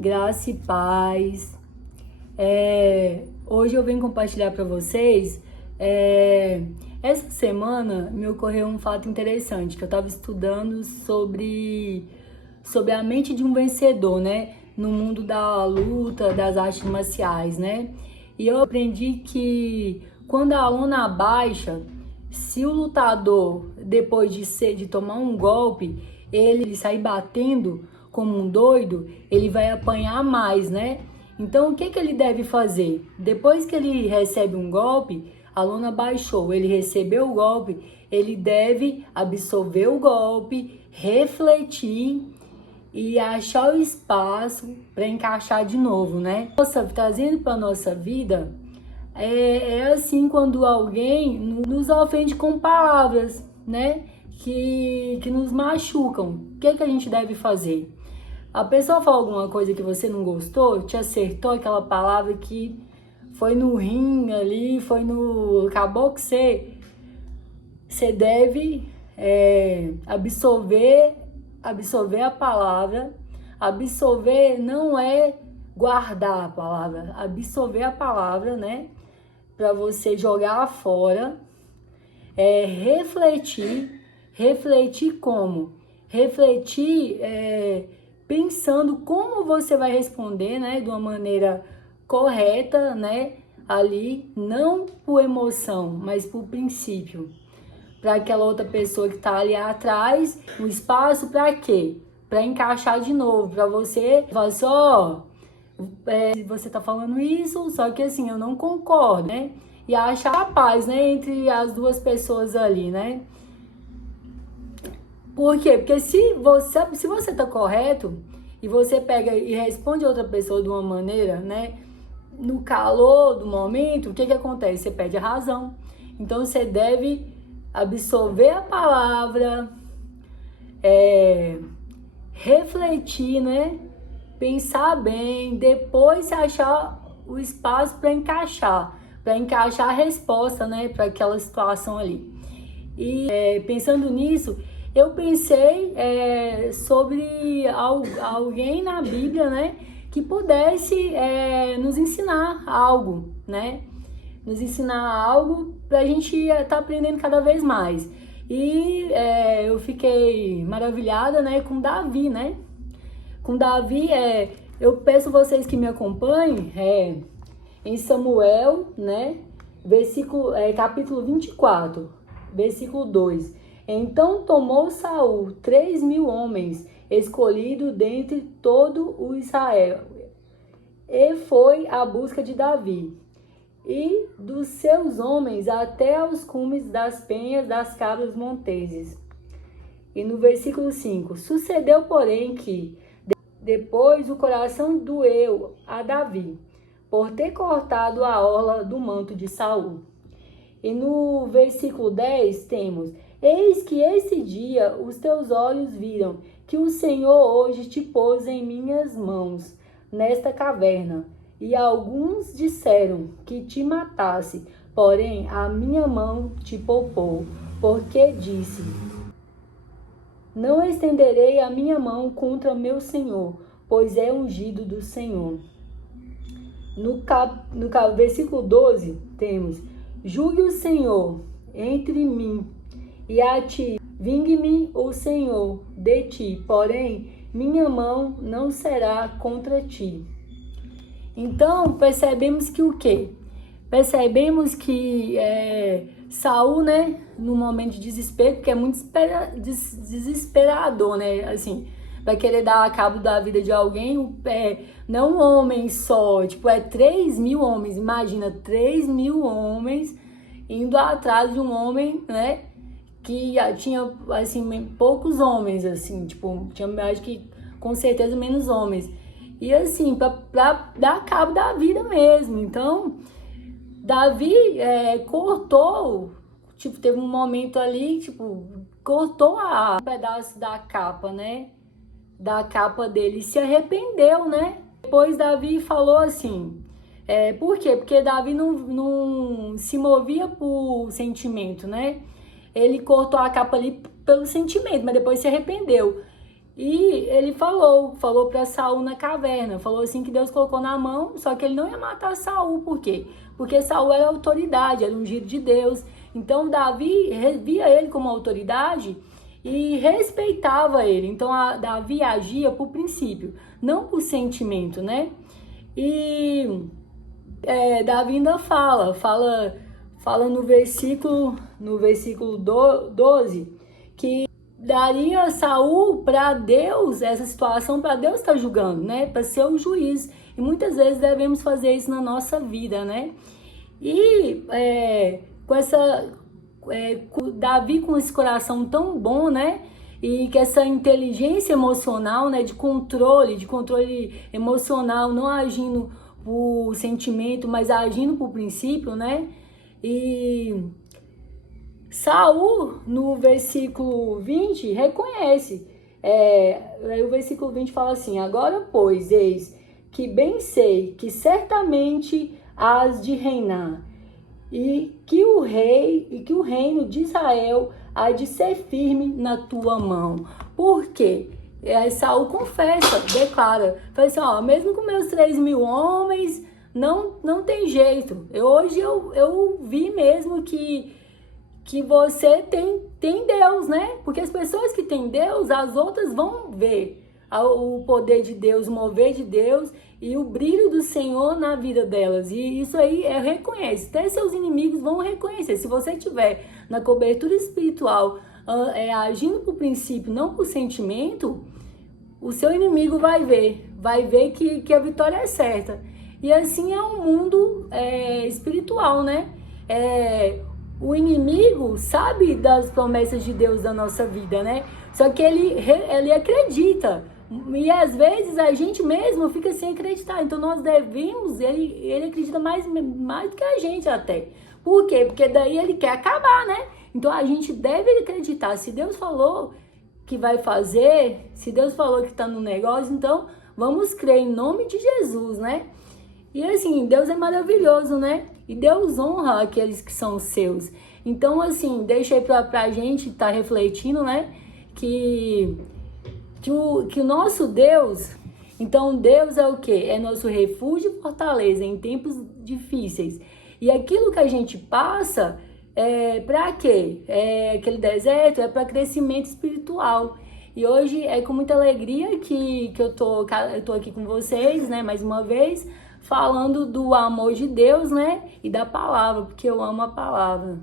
graça e paz. Hoje eu venho compartilhar para vocês. Essa semana me ocorreu um fato interessante, que eu estava estudando sobre a mente de um vencedor, né? No mundo da luta, das artes marciais, né? E eu aprendi que quando a lona baixa, se o lutador, depois de tomar um golpe, ele sair batendo como um doido, ele vai apanhar mais, né? Então, o que ele deve fazer? Depois que ele recebe um golpe, a lona baixou, ele recebeu o golpe, ele deve absorver o golpe, refletir e achar o espaço para encaixar de novo, né? Trazendo para nossa vida, é assim quando alguém nos ofende com palavras, né? Que nos machucam. O que a gente deve fazer? A pessoa fala alguma coisa que você não gostou, te acertou aquela palavra que foi no rim ali, acabou que você deve absorver a palavra. Absorver não é guardar a palavra, absorver a palavra, né? Para você jogar fora, refletir como? Refletir pensando como você vai responder, né? De uma maneira correta, né? Ali, não por emoção, mas por princípio. Para aquela outra pessoa que está ali atrás, o espaço para quê? Para encaixar de novo, para você falar só, você está falando isso, só que assim, eu não concordo, né? E achar a paz, né, entre as duas pessoas ali, né? Por quê? Porque se você tá correto e você pega e responde a outra pessoa de uma maneira, né, no calor do momento, o que acontece? Você perde a razão. Então você deve absorver a palavra, refletir, né? Pensar bem, depois você achar o espaço para encaixar a resposta, né, para aquela situação ali. E pensando nisso, eu pensei sobre alguém na Bíblia, né, que pudesse nos ensinar algo, né? Nos ensinar algo para a gente estar aprendendo cada vez mais. E eu fiquei maravilhada, né, com Davi, né? Com Davi, eu peço vocês que me acompanhem em Samuel, né? Capítulo 24, versículo 2. Então tomou Saul 3.000 homens, escolhidos dentre todo o Israel, e foi à busca de Davi, e dos seus homens até aos cumes das penhas das cabras monteses. E no versículo 5, sucedeu, porém, que depois o coração doeu a Davi, por ter cortado a orla do manto de Saul. E no versículo 10 temos: eis que esse dia os teus olhos viram que o Senhor hoje te pôs em minhas mãos nesta caverna. E alguns disseram que te matasse, porém a minha mão te poupou, porque disse: não estenderei a minha mão contra meu Senhor, pois é ungido do Senhor. No versículo 12 temos: julgue o Senhor entre mim e a ti, vingue-me o Senhor de ti, porém minha mão não será contra ti. Então percebemos que o quê? Percebemos que Saul, né, no momento de desespero, porque é muito desesperador, né, assim, vai querer dar cabo da vida de alguém, não um homem só, tipo, 3.000 homens, imagina, 3.000 homens indo atrás de um homem, né, que tinha, assim, poucos homens, assim, tipo, tinha, acho que, com certeza, menos homens, e assim, pra dar cabo da vida mesmo. Então, Davi cortou, tipo, teve um momento ali, tipo, cortou um pedaço da capa, né? Da capa dele, se arrependeu, né? Depois Davi falou assim, por quê? Porque Davi não se movia por sentimento, né? Ele cortou a capa ali pelo sentimento, mas depois se arrependeu. E ele falou para Saul na caverna, falou assim que Deus colocou na mão, só que ele não ia matar Saul, por quê? Porque Saul era autoridade, era ungido de Deus. Então Davi via ele como autoridade e respeitava ele. Então Davi agia por princípio, não por sentimento, né? E Davi ainda fala no versículo 12, que daria Saul para Deus, essa situação para Deus estar julgando, né? Para ser o juiz. E muitas vezes devemos fazer isso na nossa vida, né? E Davi com esse coração tão bom, né? E que essa inteligência emocional, né? De controle emocional, não agindo por sentimento, mas agindo por princípio, né? E Saul, no versículo 20, reconhece. Aí o versículo 20 fala assim: agora, pois, eis que bem sei que certamente hás de reinar, e que o reino de Israel há de ser firme na tua mão. Por quê? Saul confessa, declara, fala assim, ó, mesmo com meus 3.000 homens, não tem jeito. Hoje eu vi mesmo que você tem Deus, né? Porque as pessoas que têm Deus, as outras vão ver o poder de Deus, o mover de Deus e o brilho do Senhor na vida delas. E isso aí reconhece. Até seus inimigos vão reconhecer. Se você estiver na cobertura espiritual, agindo por princípio, não por sentimento, o seu inimigo vai ver que a vitória é certa. E assim é um mundo espiritual, né? O inimigo sabe das promessas de Deus da nossa vida, né? Só que ele acredita. E às vezes a gente mesmo fica sem acreditar. Então nós devemos, ele acredita mais do que a gente até. Por quê? Porque daí ele quer acabar, né? Então a gente deve acreditar. Se Deus falou que vai fazer, se Deus falou que está no negócio, então vamos crer em nome de Jesus, né? E assim, Deus é maravilhoso, né? E Deus honra aqueles que são seus. Então, assim, deixa aí pra gente estar refletindo, né? Que o nosso Deus, então Deus é o quê? É nosso refúgio e fortaleza em tempos difíceis. E aquilo que a gente passa para quê? Aquele deserto é para crescimento espiritual. E hoje é com muita alegria que eu tô aqui com vocês, né? Mais uma vez, falando do amor de Deus, né? E da palavra, porque eu amo a palavra.